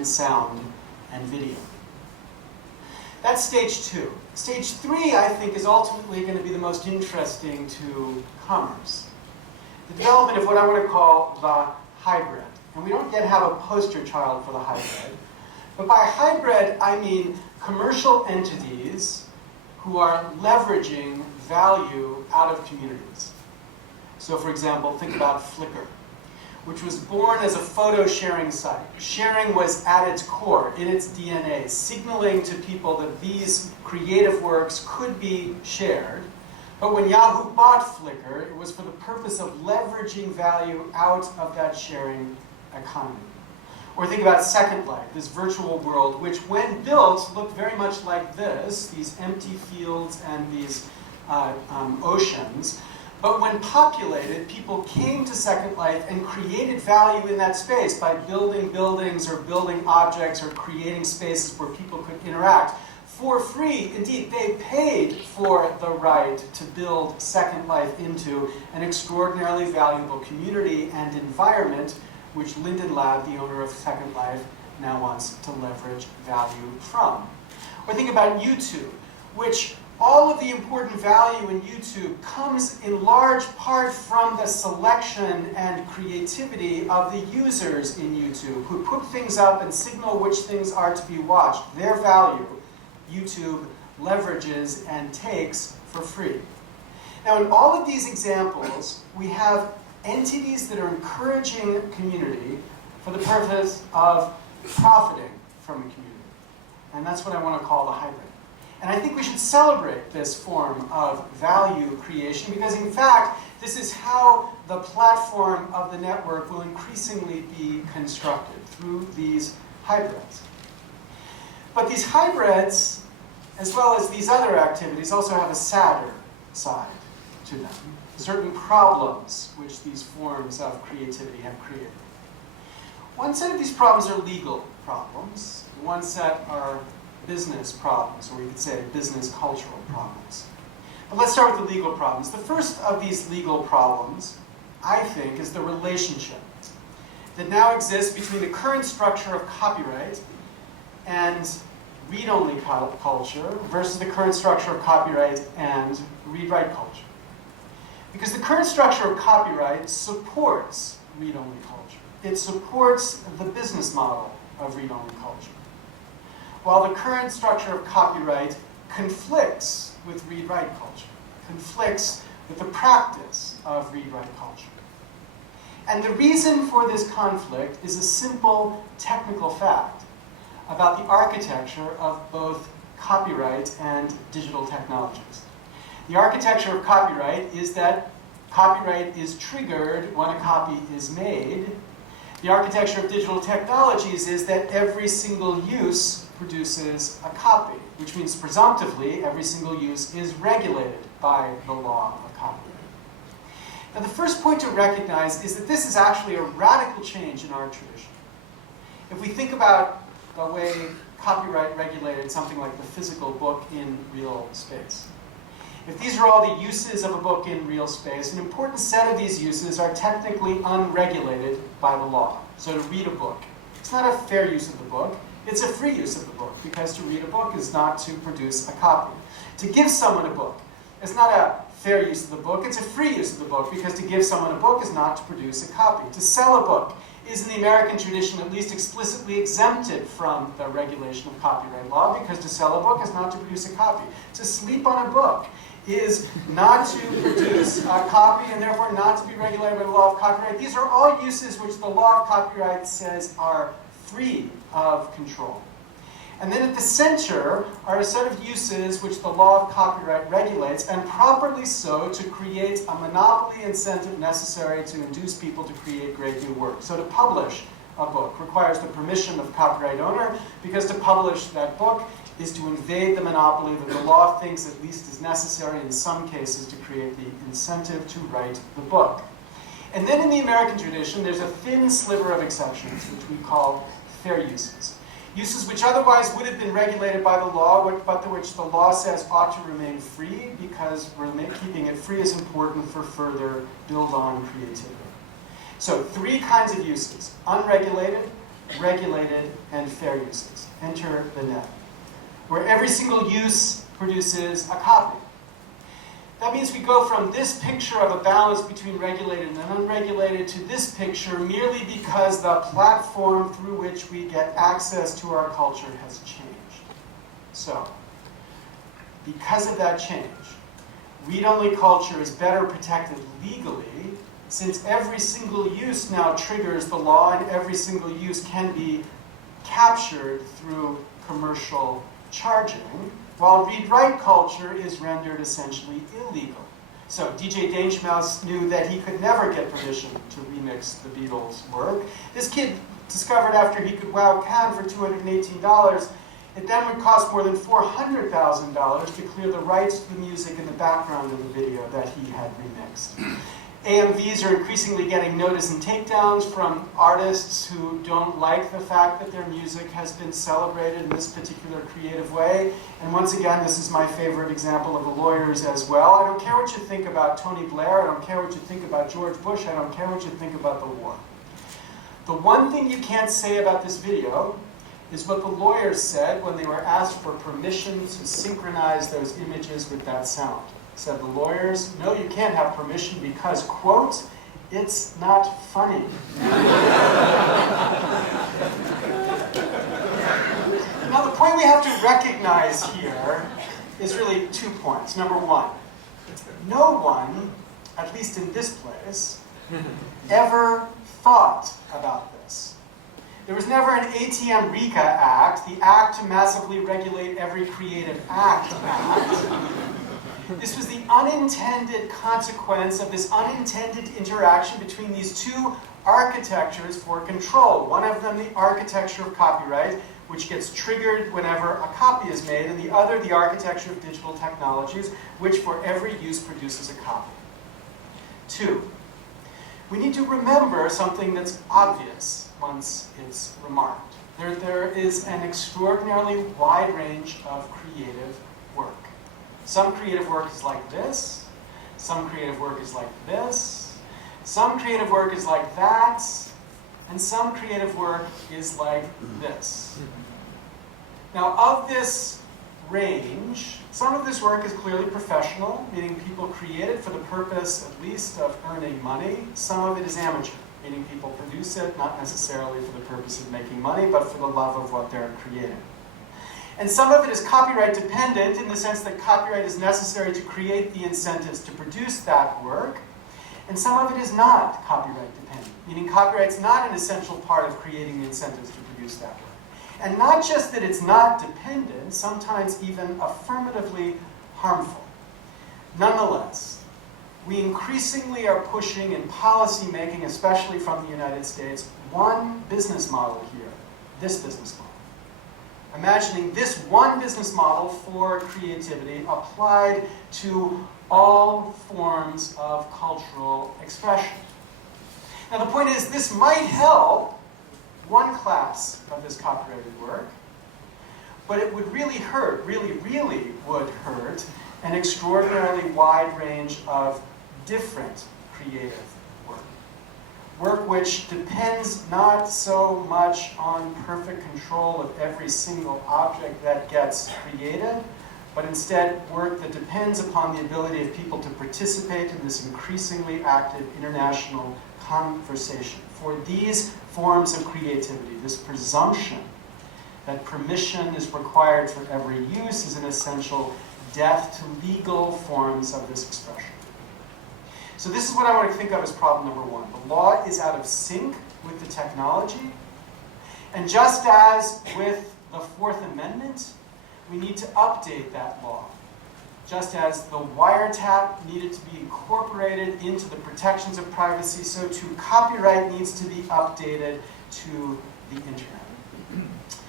and sound and video. That's stage 2. Stage 3, I think, is ultimately going to be the most interesting to commerce. The development of what I want to call the hybrid. And we don't yet have a poster child for the hybrid. But by hybrid, I mean commercial entities who are leveraging value out of communities. So for example, think about Flickr, which was born as a photo sharing site. Sharing was at its core, in its DNA, signaling to people that these creative works could be shared. But when Yahoo bought Flickr, it was for the purpose of leveraging value out of that sharing economy. Or think about Second Life, this virtual world, which when built looked very much like this, these empty fields and these oceans. But when populated, people came to Second Life and created value in that space by building buildings or building objects or creating spaces where people could interact for free. Indeed, they paid for the right to build Second Life into an extraordinarily valuable community and environment, which Linden Lab, the owner of Second Life, now wants to leverage value from. Or think about YouTube, which all of the important value in YouTube comes in large part from the selection and creativity of the users in YouTube who put things up and signal which things are to be watched. Their value, YouTube leverages and takes for free. Now, in all of these examples, we have entities that are encouraging community for the purpose of profiting from a community. And that's what I want to call the hybrid. And I think we should celebrate this form of value creation because, in fact, this is how the platform of the network will increasingly be constructed, through these hybrids. But these hybrids, as well as these other activities, also have a sadder side to them. Certain problems which these forms of creativity have created. One set of these problems are legal problems. One set are business problems, or we could say business cultural problems. But let's start with the legal problems. The first of these legal problems, I think, is the relationship that now exists between the current structure of copyright and read-only culture versus the current structure of copyright and read-write culture. Because the current structure of copyright supports read-only culture. It supports the business model of read-only culture. While the current structure of copyright conflicts with read-write culture, conflicts with the practice of read-write culture. And the reason for this conflict is a simple technical fact about the architecture of both copyright and digital technologies. The architecture of copyright is that copyright is triggered when a copy is made. The architecture of digital technologies is that every single use produces a copy, which means presumptively every single use is regulated by the law of copyright. Now, the first point to recognize is that this is actually a radical change in our tradition. If we think about the way copyright regulated something like the physical book in real space. If these are all the uses of a book in real space, an important set of these uses are technically unregulated by the law. So to read a book, it's not a fair use of the book, it's a free use of the book, because to read a book is not to produce a copy. To give someone a book is not a fair use of the book, it's a free use of the book, because to give someone a book is not to produce a copy. To sell a book is, in the American tradition, at least explicitly exempted from the regulation of copyright law, because to sell a book is not to produce a copy. To sleep on a book is not to produce a copy and therefore not to be regulated by the law of copyright. These are all uses which the law of copyright says are free of control. And then at the center are a set of uses which the law of copyright regulates, and properly so, to create a monopoly incentive necessary to induce people to create great new work. So to publish a book requires the permission of the copyright owner, because to publish that book is to invade the monopoly that the law thinks at least is necessary in some cases to create the incentive to write the book. And then in the American tradition, there's a thin sliver of exceptions, which we call fair uses. Uses which otherwise would have been regulated by the law, but which the law says ought to remain free, because keeping it free is important for further build-on creativity. So 3 kinds of uses: unregulated, regulated, and fair uses. Enter the net. Where every single use produces a copy. That means we go from this picture of a balance between regulated and unregulated to this picture merely because the platform through which we get access to our culture has changed. So, because of that change, read-only culture is better protected legally, since every single use now triggers the law and every single use can be captured through commercial charging, while read-write culture is rendered essentially illegal. So DJ Dangermouse knew that he could never get permission to remix the Beatles' work. This kid discovered after he could wow Can for $218, it then would cost more than $400,000 to clear the rights to the music in the background of the video that he had remixed. AMVs are increasingly getting notice and takedowns from artists who don't like the fact that their music has been celebrated in this particular creative way. And once again, this is my favorite example of the lawyers as well. I don't care what you think about Tony Blair. I don't care what you think about George Bush. I don't care what you think about the war. The one thing you can't say about this video is what the lawyers said when they were asked for permission to synchronize those images with that sound. Said the lawyers, no, you can't have permission because, quote, it's not funny. Now, the point we have to recognize here is really 2 points. Number one, no one, at least in this place, ever thought about this. There was never an ATM RICA Act, the Act to Massively Regulate Every Creative Act Act. This was the unintended consequence of this unintended interaction between these two architectures for control. One of them, the architecture of copyright, which gets triggered whenever a copy is made, and the other, the architecture of digital technologies, which for every use produces a copy. 2, we need to remember something that's obvious once it's remarked. There is an extraordinarily wide range of creative work. Some creative work is like this, some creative work is like this, some creative work is like that, and some creative work is like this. Now, of this range, some of this work is clearly professional, meaning people create it for the purpose, at least, of earning money. Some of it is amateur, meaning people produce it not necessarily for the purpose of making money, but for the love of what they're creating. And some of it is copyright dependent in the sense that copyright is necessary to create the incentives to produce that work. And some of it is not copyright dependent, meaning copyright's not an essential part of creating the incentives to produce that work. And not just that it's not dependent, sometimes even affirmatively harmful. Nonetheless, we increasingly are pushing in policy making, especially from the United States, one business model here, this business model. Imagining this one business model for creativity applied to all forms of cultural expression. Now the point is, this might help one class of this copyrighted work, but it would really hurt, really would hurt, an extraordinarily wide range of different creative work. Work which depends not so much on perfect control of every single object that gets created, but instead work that depends upon the ability of people to participate in this increasingly active international conversation. For these forms of creativity, this presumption that permission is required for every use is an essential death to legal forms of this expression. So this is what I want to think of as problem number one. The law is out of sync with the technology. And just as with the Fourth Amendment, we need to update that law. Just as the wiretap needed to be incorporated into the protections of privacy, so too copyright needs to be updated to the internet.